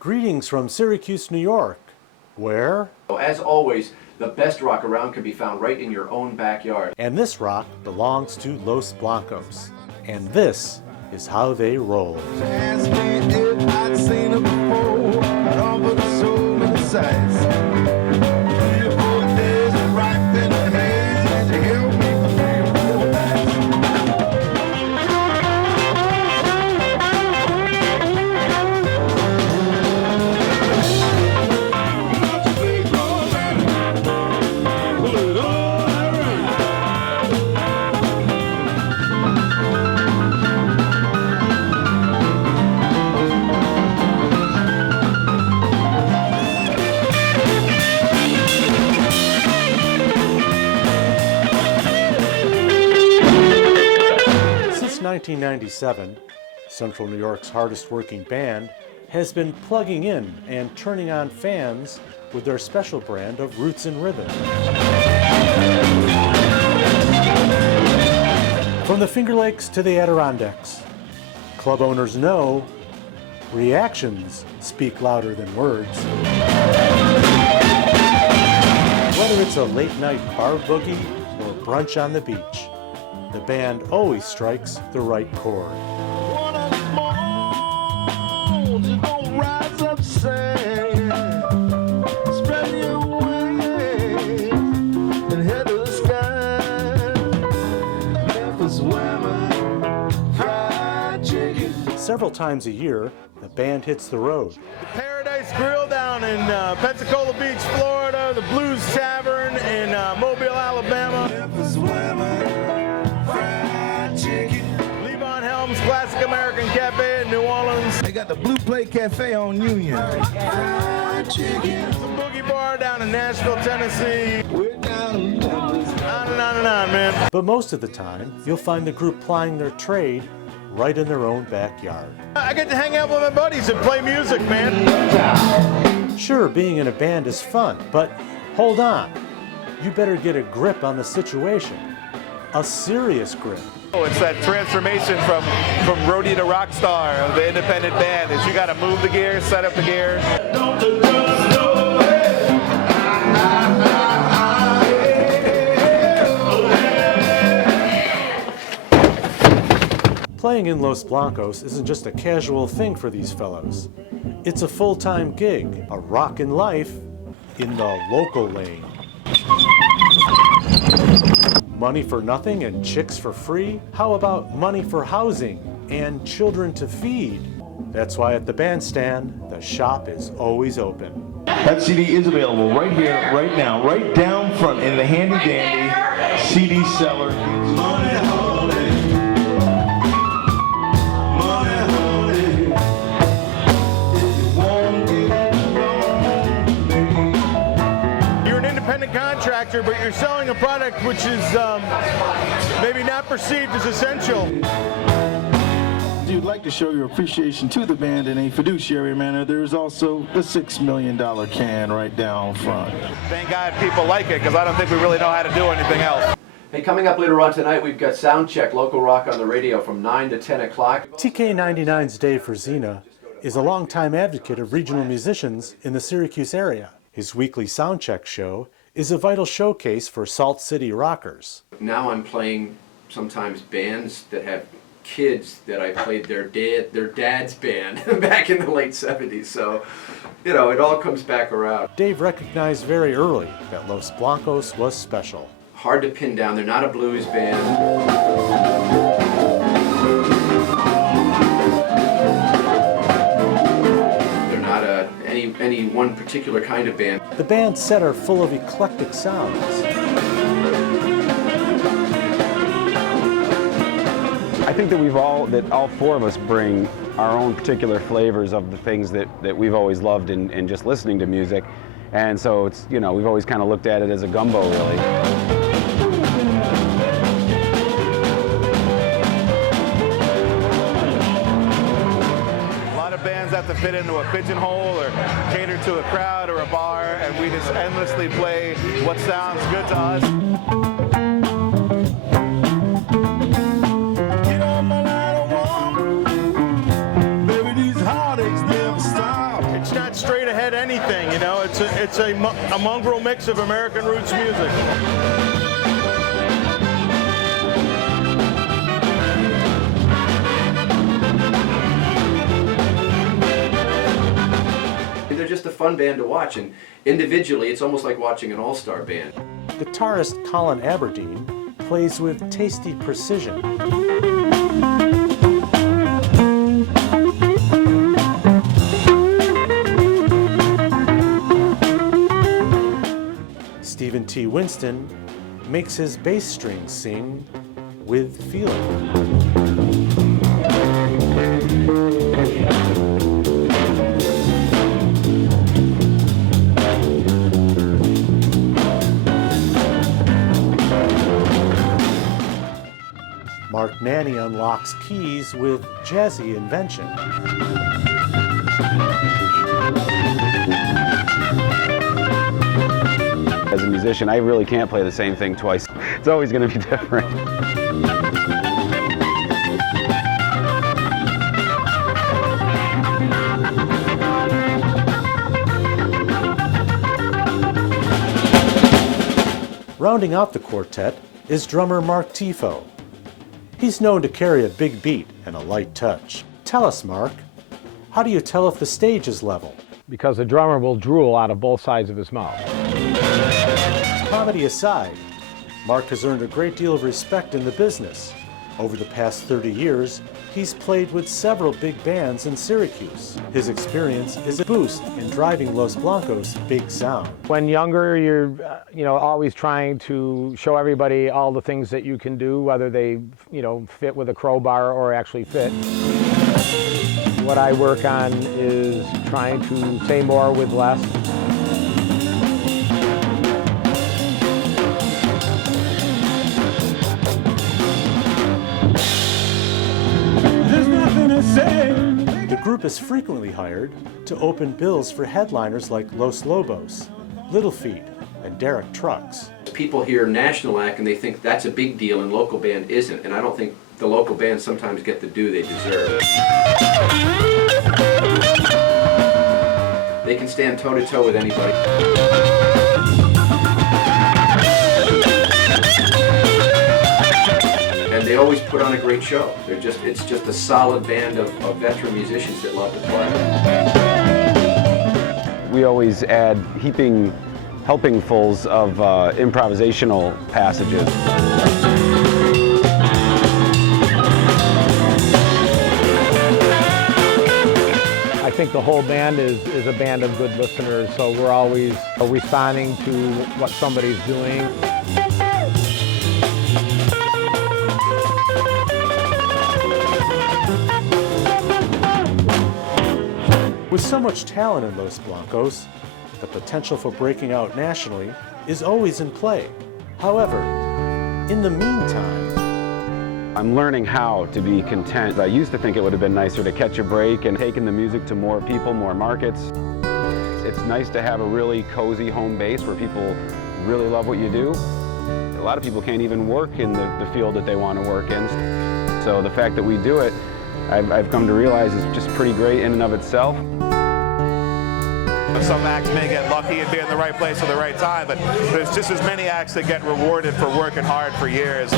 Greetings from Syracuse, New York, where... As always, the best rock around can be found right in your own backyard. And this rock belongs to Los Blancos. And this is how they roll. Ask me if I'd seen it before. I'd offered so many sights. 3 or 4 days of rock in the haze, and you held me for 3 or 4 nights. Since 1997, Central New York's hardest working band has been plugging in and turning on fans with their special brand of roots and rhythm. From the Finger Lakes to the Adirondacks, club owners know reactions speak louder than words. Whether it's a late night bar boogie or brunch on the beach, the band always strikes the right chord. One of these mornings, you're gonna rise up singing. Spread your wings and head to the sky. Memphis women, fried chicken. Several times a year, the band hits the road. The Paradise Grill down in Pensacola Beach, Florida. The Blues Tavern in Mobile, Alabama. Memphis women, fried chicken. Levon Helm's Classic American Cafe in New Orleans. They got the Blue Plate Cafe on Union. Fried chicken. The Boogie Bar down in Nashville, Tennessee. We're down in Memphis. On and on and on, man. But most of the time, you'll find the group plying their trade right in their own backyard. I get to hang out with my buddies and play music, man. Sure, being in a band is fun, but hold on. You better get a grip on the situation. A serious grip. Oh, it's that transformation from roadie to rock star of the independent band. Is you got to move the gear, set up the gear. Playing in Los Blancos isn't just a casual thing for these fellows. It's a full-time gig, a rockin' life in the local lane. Money for nothing and chicks for free? How about money for housing and children to feed? That's why at the bandstand, the shop is always open. That CD is available right here, right now, right down front in the handy dandy CD seller. Contractor, but you're selling a product which is maybe not perceived as essential. You'd like to show your appreciation to the band in a fiduciary manner. There's also the $6 million can right down front. Thank God people like it, because I don't think we really know how to do anything else. Hey, coming up later on tonight, we've got Soundcheck, local rock on the radio from 9 to 10 o'clock. TK99's Dave Frisina is a longtime advocate of regional musicians in the Syracuse area. His weekly Soundcheck show is a vital showcase for Salt City rockers. Now I'm playing sometimes bands that have kids that I played their dad's band back in the late 70s. So, you know, it all comes back around. Dave recognized very early that Los Blancos was special. Hard to pin down. They're not a blues band. Any one particular kind of band. The band's set are full of eclectic sounds. I think that all 4 of us bring our own particular flavors of the things that we've always loved in just listening to music. And so it's, you know, we've always kind of looked at it as a gumbo, really. Have to fit into a pigeonhole or cater to a crowd or a bar, and we just endlessly play what sounds good to us. Get on my line of walk. Baby, these heartaches never stop. It's You know, it's a mongrel mix of American roots music. They're just a fun band to watch, and individually it's almost like watching an all-star band. Guitarist Colin Aberdeen plays with tasty precision. Stephen T. Winston makes his bass strings sing with feeling. Mark Nanni unlocks keys with jazzy invention. As a musician, I really can't play the same thing twice. It's always going to be different. Rounding out the quartet is drummer Mark Tiffault. He's known to carry a big beat and a light touch. Tell us, Mark, how do you tell if the stage is level? Because the drummer will drool out of both sides of his mouth. Comedy aside, Mark has earned a great deal of respect in the business. Over the past 30 years, he's played with several big bands in Syracuse. His experience is a boost in driving Los Blancos' big sound. When younger, you're always trying to show everybody all the things that you can do, whether they fit with a crowbar or actually fit. What I work on is trying to say more with less. The group is frequently hired to open bills for headliners like Los Lobos, Little Feat, and Derek Trucks. People hear national act and they think that's a big deal and local band isn't, and I don't think the local bands sometimes get the due they deserve. They can stand toe-to-toe with anybody. And they always put on a great show. It's just a solid band of veteran musicians that love to play. We always add helpingfuls of improvisational passages. I think the whole band is a band of good listeners, so we're always responding to what somebody's doing. With so much talent in Los Blancos, the potential for breaking out nationally is always in play. However, in the meantime, I'm learning how to be content. I used to think it would have been nicer to catch a break and taking the music to more people, more markets. It's nice to have a really cozy home base where people really love what you do. A lot of people can't even work in the field that they want to work in. So the fact that we do it, I've come to realize is just pretty great in and of itself. Some acts may get lucky and be in the right place at the right time, but there's just as many acts that get rewarded for working hard for years.